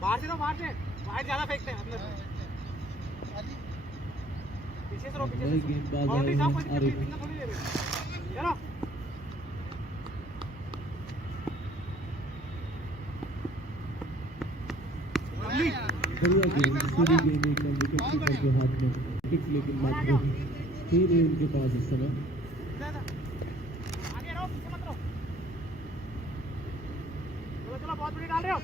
बाहर से बाहर ज्यादा फेंकते हैं अंदर पीछे से बाउंड्री साफ हो चुकी है थोड़ी देर चलो बढ़िया गेम सीधी गेम एकदम विकेट कीपर के हाथ में विकेट लेकिन मात्र 3 है उनके पास इस समय आगे रहो पीछे मत रहो चलो बहुत बड़ी डाल रहे हो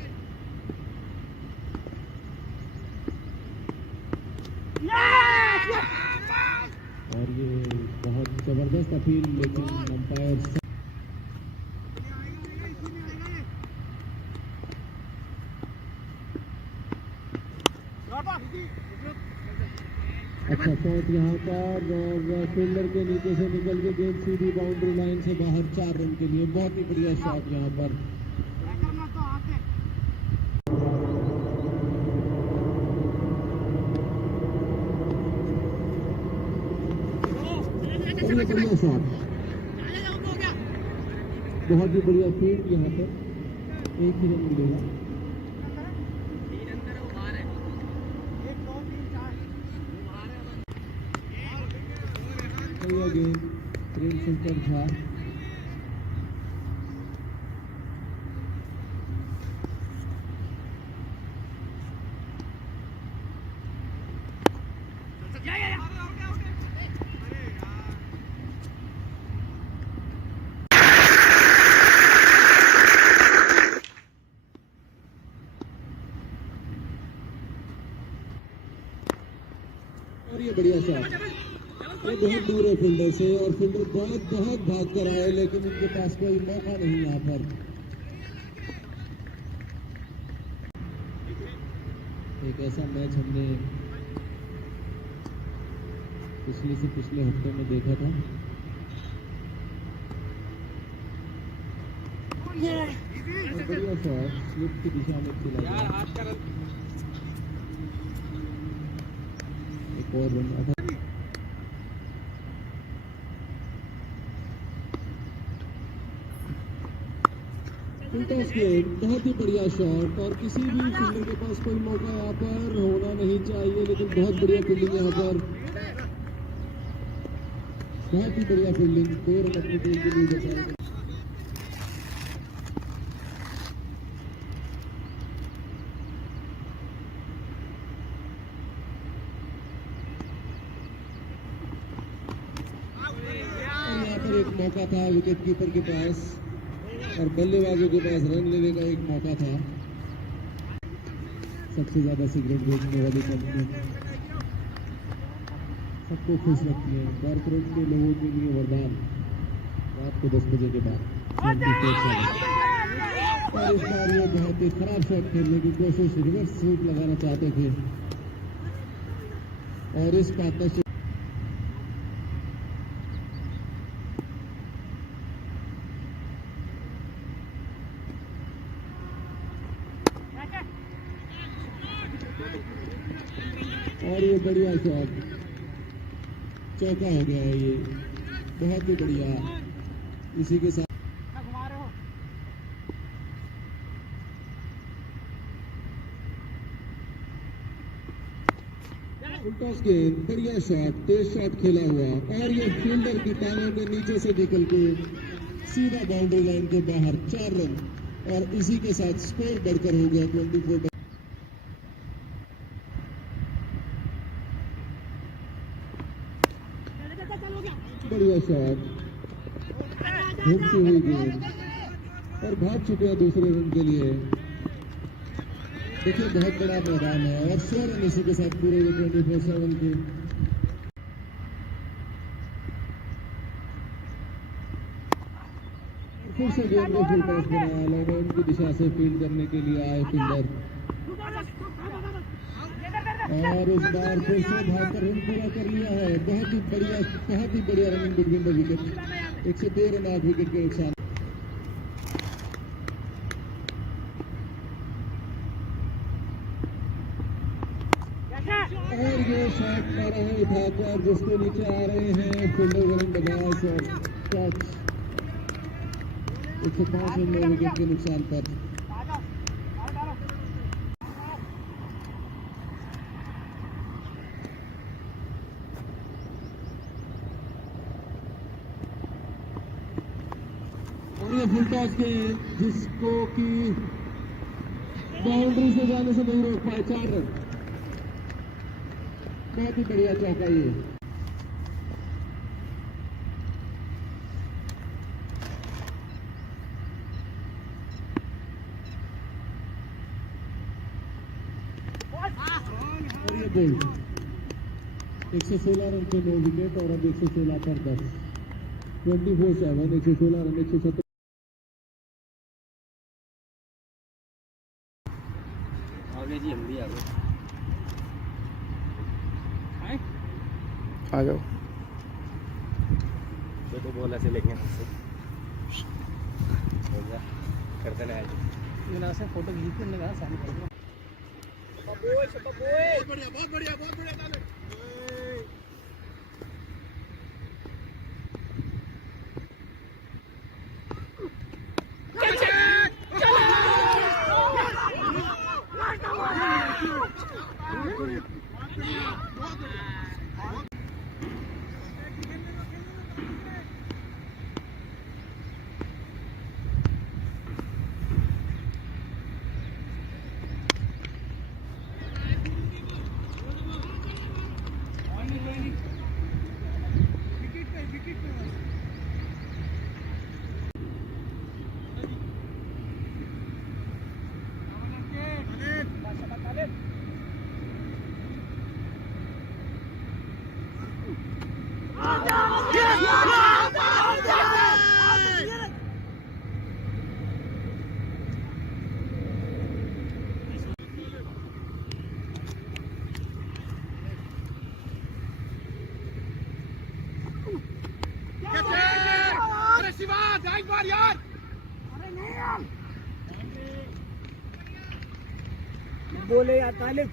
और ये बहुत जबरदस्त अपील लेकिन अंपायर अच्छा शॉट यहाँ पर और फील्डर के नीचे से निकल के गेंद सीधी बाउंड्री लाइन से बाहर 4 रन के लिए बहुत ही बढ़िया शॉट यहाँ पर बढ़िया शॉट बहुत ही बढ़िया फील्ड यहाँ पर 1 ही रन मिलेगा गेंद प्रेम शंकर झा और ये बढ़िया शॉट ये बहुत दूर है फील्डर से और फील्डर बहुत भाग कर आए लेकिन उनके पास कोई मौका नहीं यहाँ पर एक ऐसा मैच हमने पिछले से पिछले हफ्ते में देखा था बढ़िया शॉट स्लिप की दिशा में चला गया एक और रन बहुत ही बढ़िया शॉट और किसी भी फील्डर के पास कोई मौका यहाँ पर होना नहीं चाहिए लेकिन बहुत बढ़िया फील्डिंग यहाँ पर बहुत ही बढ़िया फील्डिंग 2 रन अपनी टीम के लिए बचाए और यहाँ पर एक मौका था विकेट कीपर के पास और बल्लेबाजों के पास रन लेने का एक मौका था सबसे ज्यादा सिगरेट बेचने वाली कंपनी सबको खुश रखती है कॉर्पोरेट के लोगों के लिए वरदान रात को 10 बजे के बाद और इस बार ये बहुत ही खराब शॉट खेलने की कोशिश रिवर्स स्वीप लगाना चाहते थे और इस पार्टनरशिप और ये बढ़िया शॉट चौका हो गया है ये बहुत ही बढ़िया इसी के साथ टॉस गेंद बढ़िया शॉट तेज शॉट खेला हुआ और ये फील्डर की टांगों के नीचे से निकल के सीधा बाउंड्री लाइन के बाहर 4 रन और इसी के साथ स्कोर बढ़कर हो गया 24। बढ़िया शॉट घूमती हुई गेंद और भाग चुके हैं दूसरे रन के लिए देखिए बहुत बड़ा मैदान है और 100 रन इसी के साथ पूरे 24/7 के फिर से गेंद को फुल टॉस बनाया लॉन्ग की दिशा से फील्ड करने के लिए आए फील्डर और इस बार फिर से भागकर रन पूरा कर लिया है बहुत ही बढ़िया running between the wicket 113 run 8 wicket के नुकसान और ये शॉट मारा है उठाकर जिसके नीचे आ रहे हैं फील्डर वरुण बजाज और कैच 105 रन 9 विकेट के नुकसान पर वाले फुल टॉस के जिसको कि बाउंड्री से जाने से नहीं रोक पाए। 4 रन, बहुत ही बढ़िया चौका ये। और ये बोल्ड 116 रन पे 9 विकेट और अब 116 पर 10, 24/7 116 रन 117। आगे जी हम भी आगे आ जाओ। तो बोल ऐसे लेंगे हमसे हो गया करते ना ये से फोटो खींच के लगा सामने कर दो। बहुत बढ़िया बहुत बढ़िया बहुत बढ़िया। एक बार यार, अरे नहीं यार, बोले यार तालिब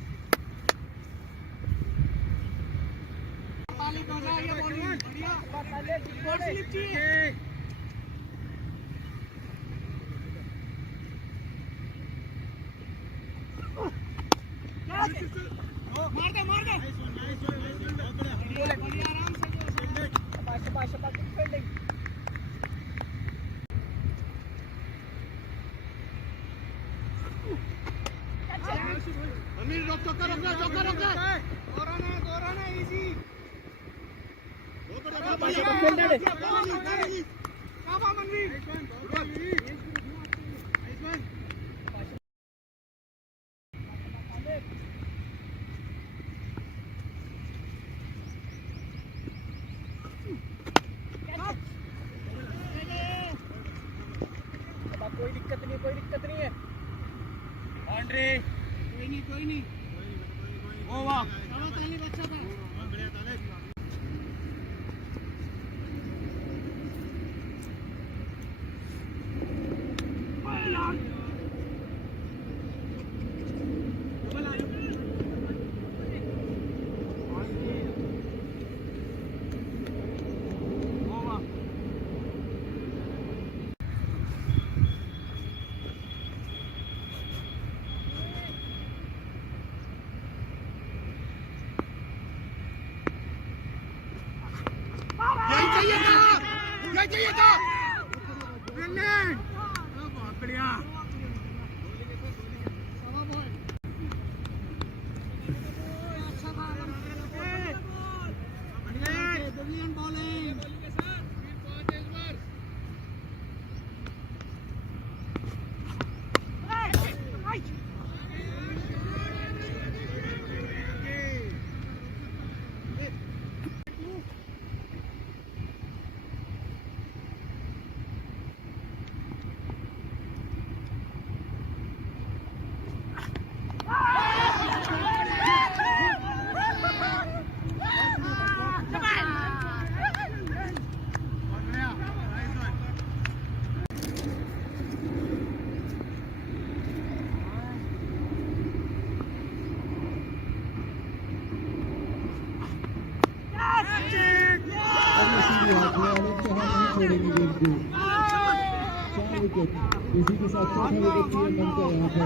तालिब बजा ये बॉलिंग बढ़िया तालिब और स्लिप चाहिए। मार दे मार दे बढ़िया आराम से शाबाश शाबाश फील्डिंग। अमीर रोक गोराना इजी कोई दिक्कत नहीं है बाउंड्री कोई नहीं ओ वाह चलो तालिब अच्छा था बढ़िया तालिब। चाहिए था बहुत बढ़िया छोड़ेंगे गेम को। 4 विकेट, इसी के साथ चौथा विकेट बनता है यहाँ पर।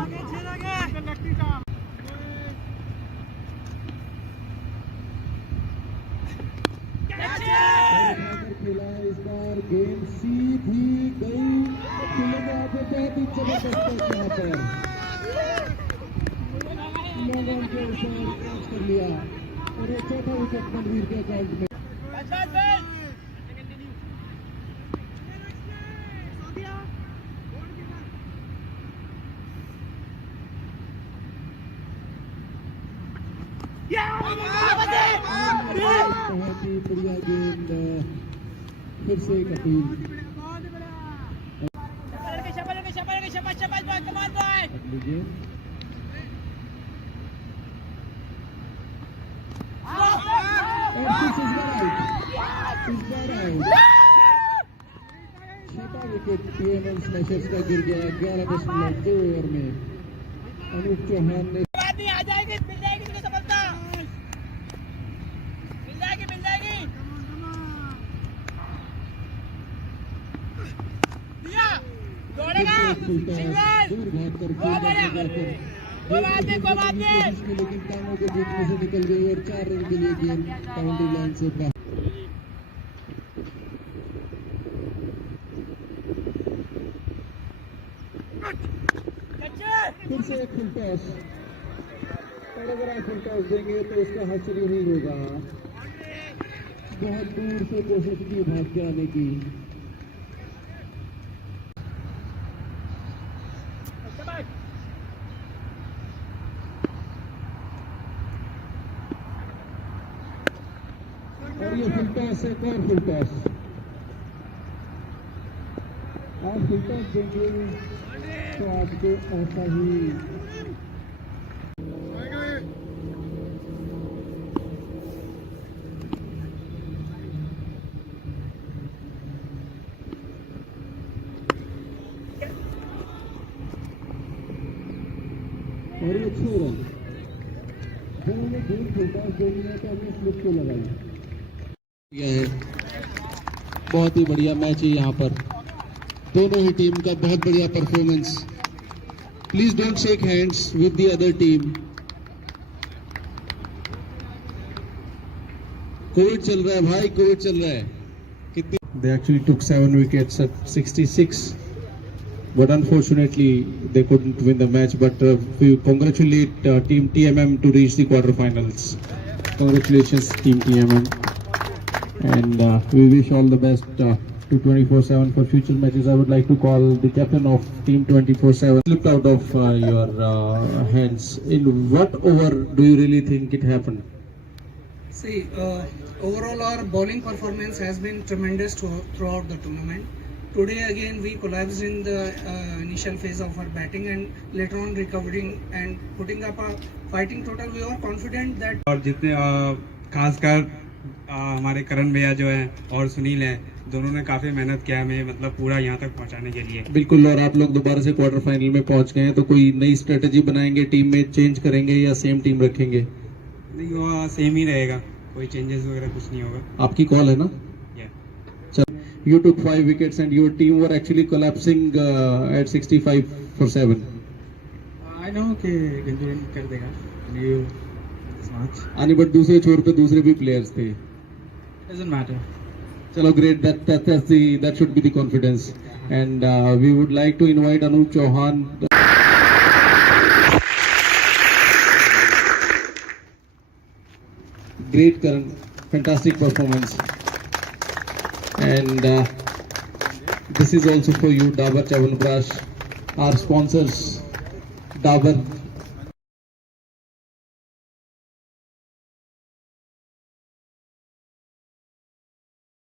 खेला है इस बार, गेम सीधी गई बहुत ही जबरदस्त कैच यहाँ पर लोगों के साथ कैच कर लिया और ये चौथा विकेट मनवीर के अकाउंट में। बहुत ही बढ़िया गेंद फिर से एक अपील अगली गेंद इस बार आउट छठा विकेट टीएमएल स्मैशर्स का गिर गया 11.2 ओवर में। अनूप चौहान ने आ जाएगी, मिल जाएगी तुझे सफलता, मिल जाएगी, मिल जाएगी। दिया, दौड़ेगा, सिंगल, दूर भाग कर वो बात है। लेकिन टांगों के बीच में से निकल गई और 4 रन के लिए गेंद बाउंड्री लाइन से बाहर। फिर से एक फुल टॉस और अगर आप फुल टॉस देंगे तो उसका हासिल नहीं होगा। बहुत दूर से कोशिश की भाग के आने की। और ये फुल टॉस एक और फुल टॉस। आप फुल टॉस देंगे तो आपको ऐसा ही और ये 6 रन जब हमें दूर फुल टॉस देनी है तो हमने स्लिप को लगाई। यह है बहुत ही बढ़िया मैच है यहाँ पर, दोनों ही टीम का बहुत बढ़िया performance. Please don't shake hands with the other team. Covid चल रहा है भाई, कोविड चल रहा है। कितनी they actually took 7 wickets at 66 but unfortunately they couldn't win the match, but we congratulate team TMM to reach the quarterfinals. Congratulations team TMM, and we wish all the best to 24/7 for future matches. I would like to call the captain of team 24/7. Slipped out of your hands. In what over do you really think it happened? See, overall our bowling performance has been tremendous throughout the tournament. Today again we collapsed in the initial phase of our batting, and later on recovering and putting up a fighting total. We were confident that और जितने खासकर हमारे करण भैया जो हैं और सुनील हैं, दोनों ने काफ़ी मेहनत किया हमें मतलब पूरा यहाँ तक पहुँचाने के लिए। बिल्कुल, और आप लोग दोबारा से क्वार्टर फाइनल में पहुंच गए हैं, तो कोई नई स्ट्रेटेजी बनाएंगे, टीम में चेंज करेंगे या सेम टीम रखेंगे? नहीं, वो सेम ही रहेगा, कोई चेंजेस वगैरह कुछ नहीं होगा। आपकी कॉल है ना? You took 5 wickets and your team were actually collapsing at 65 for 7. I know कि गंजूरन कर देगा, you smart. आने बट दूसरे छोर पे दूसरे भी प्लेयर्स थे। Doesn't matter. चलो great, that should be the confidence, and we would like to invite Anup Chauhan. Great Karan, fantastic performance. And this is also for you, Dabur Chyawanprash, our sponsors, Dabur